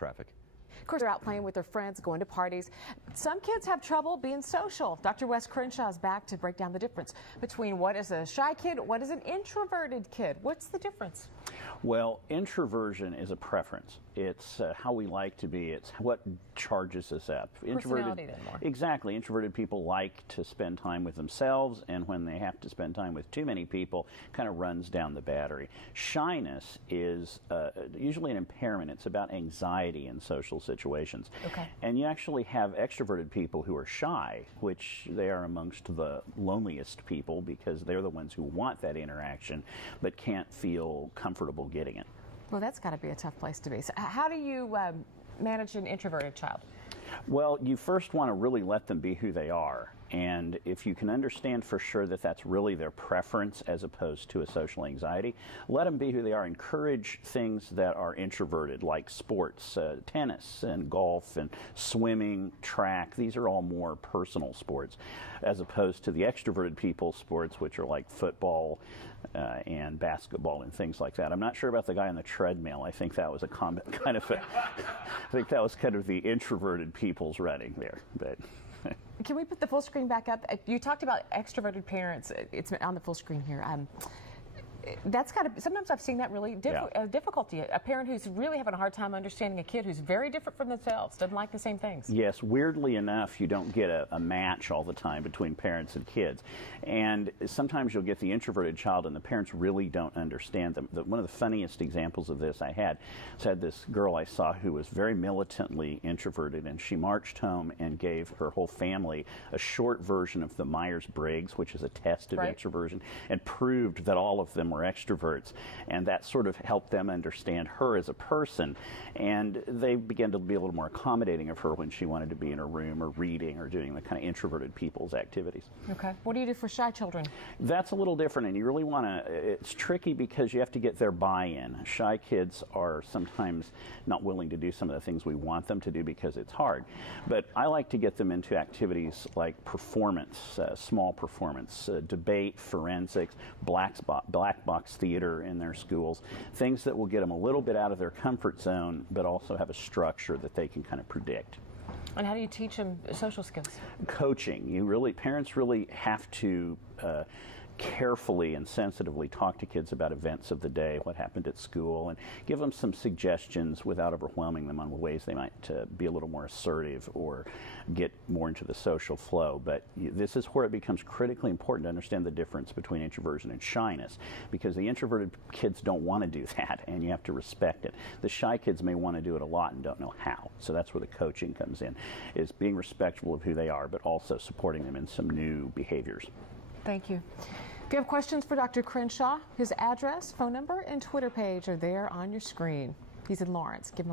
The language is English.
traffic. Of course, they're out playing with their friends, going to parties. Some kids have trouble being social. Dr. Wes Crenshaw is back to break down the difference between what is a shy kid, what is an introverted kid. What's the difference? Well, introversion is a preference. It's how we like to be. It's what charges us up. Personality then more. Exactly. Introverted people like to spend time with themselves, and when they have to spend time with too many people, kind of runs down the battery. Shyness is usually an impairment. It's about anxiety in social situations. Okay. And you actually have extroverted people who are shy, which they are amongst the loneliest people because they're the ones who want that interaction but can't feel comfortable getting it. Well, that's got to be a tough place to be. So how do you manage an introverted child? Well, you first want to really let them be who they are. And if you can understand for sure that that's really their preference as opposed to a social anxiety, let them be who they are. Encourage things that are introverted, like sports, tennis and golf and swimming, track. These are all more personal sports, as opposed to the extroverted people's sports, which are like football and basketball and things like that. I'm not sure about the guy on the treadmill. I think that was I think that was kind of the introverted people's running there. But can we put the full screen back up? You talked about extroverted parents. It's on the full screen here. That's got to. Sometimes I've seen that really difficulty. A parent who's really having a hard time understanding a kid who's very different from themselves, doesn't like the same things. Yes, weirdly enough, you don't get a match all the time between parents and kids. And sometimes you'll get the introverted child and the parents really don't understand them. One of the funniest examples of this I had this girl I saw who was very militantly introverted, and she marched home and gave her whole family a short version of the Myers-Briggs, which is a test of introversion, and proved that all of them were extroverts, and that sort of helped them understand her as a person, and they began to be a little more accommodating of her when she wanted to be in her room or reading or doing the kind of introverted people's activities. Okay. What do you do for shy children? That's a little different, and you really want to, it's tricky because you have to get their buy-in. Shy kids are sometimes not willing to do some of the things we want them to do because it's hard, but I like to get them into activities like performance, small performance, debate, forensics, black box theater in their schools, things that will get them a little bit out of their comfort zone, but also have a structure that they can kind of predict. And how do you teach them social skills? Coaching. Parents really have to carefully and sensitively talk to kids about events of the day, what happened at school, and give them some suggestions without overwhelming them on ways they might be a little more assertive or get more into the social flow. But this is where it becomes critically important to understand the difference between introversion and shyness, because the introverted kids don't want to do that, and you have to respect it. The shy kids may want to do it a lot and don't know how. So that's where the coaching comes in, is being respectful of who they are, but also supporting them in some new behaviors. Thank you. If you have questions for Dr. Crenshaw, his address, phone number, and Twitter page are there on your screen. He's in Lawrence. Give him